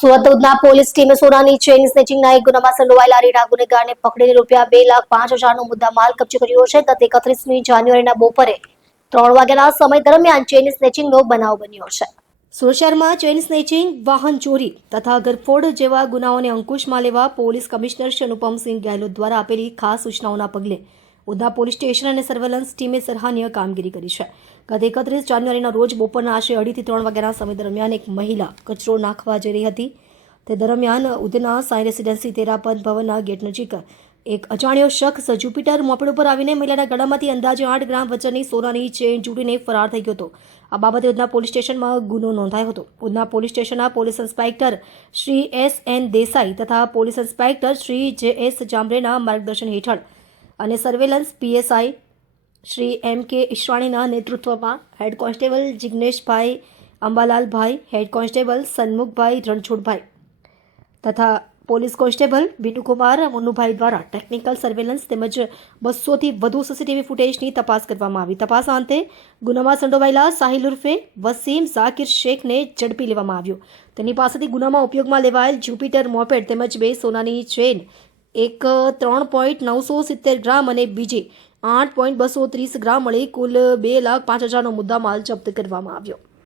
Surat Udhna police ટીમે સોનાની chain સ્નેચિંગના એક ગુનામાં સંડોવાયેલા રેડા ગુનેગારને પકડીને ₹2,05,000નો મુદ્દામાલ કબજે કર્યો છે. ગત 31મી જાન્યુઆરીના બપોરે 3 વાગ્યાના સમય દરમિયાન ચેઇન સ્નેચિંગનો બનાવ બન્યો છે. સુરત શહેરમાં ચેઇન સ્નેચિંગ, વાહન ચોરી તથા ઘરફોડ જેવા ગુનાઓને અંકુશમાં લેવા પોલીસ કમિશનર શ્રી અનુપમસિંહ ગહેલોત દ્વારા આપેલી ખાસ સૂચનાઓના પગલે ઉધના પોલીસ સ્ટેશન અને સર્વેલન્સ ટીમે સરાહનીય કામગીરી કરી છે. ગત 31 જાન્યુઆરીના રોજ બપોરના આશરે 2:30 થી 3 વાગ્યાના સમય દરમિયાન એક મહિલા કચરો નાખવા જઈ રહી હતી. તે દરમિયાન ઉધના સાઈ રેસિડેન્સી તેરાપંથ ભવનના ગેટ નજીક એક અજાણ્યો શખ્સ જ્યુપિટર મોપેડ ઉપર આવીને મહિલાના ગળામાંથી અંદાજે 8 ગ્રામ વજનની સોનાની ચેઇન ચૂંટીને ફરાર થઈ ગયો હતો. આ બાબતે ઉધના પોલીસ સ્ટેશનમાં ગુનો નોંધાયો હતો. ઉધના પોલીસ સ્ટેશનના police inspector Shri S.N. Desai તથા પોલીસ ઇન્સ્પેક્ટર શ્રી J.S. જામરેના માર્ગદર્શન હેઠળ અને સર્વેલન્સ PSI શ્રી M.K. ઈશ્વાણીના નેતૃત્વમાં હેડ કોન્સ્ટેબલ જિગ્નેશભાઈ અંબાલાલભાઈ, હેડ કોન્સ્ટેબલ સન્મુખભાઈ રણછોડભાઈ તથા પોલીસ કોન્સ્ટેબલ વિનુકુમાર મુન્નુભાઈ દ્વારા ટેકનિકલ સર્વેલન્સ તેમજ 200થી વધુ સીસીટીવી ફૂટેજની તપાસ કરવામાં આવી. તપાસ અંતે ગુનામાં સંડોવાયેલા સાહિલ ઉર્ફે વસીમ ઝાકિર શેખને ઝડપી લેવામાં આવ્યો. તેની પાસેથી ગુનામાં ઉપયોગમાં લેવાયેલ જ્યુપિટર મોપેડ તેમજ 2 સોનાની ચેઇન, એક 3.970 ગ્રામ અને બીજી 8.230 ગ્રામ મળી કુલ ₹2,05,000નો મુદ્દામાલ જપ્ત કરવામાં આવ્યો.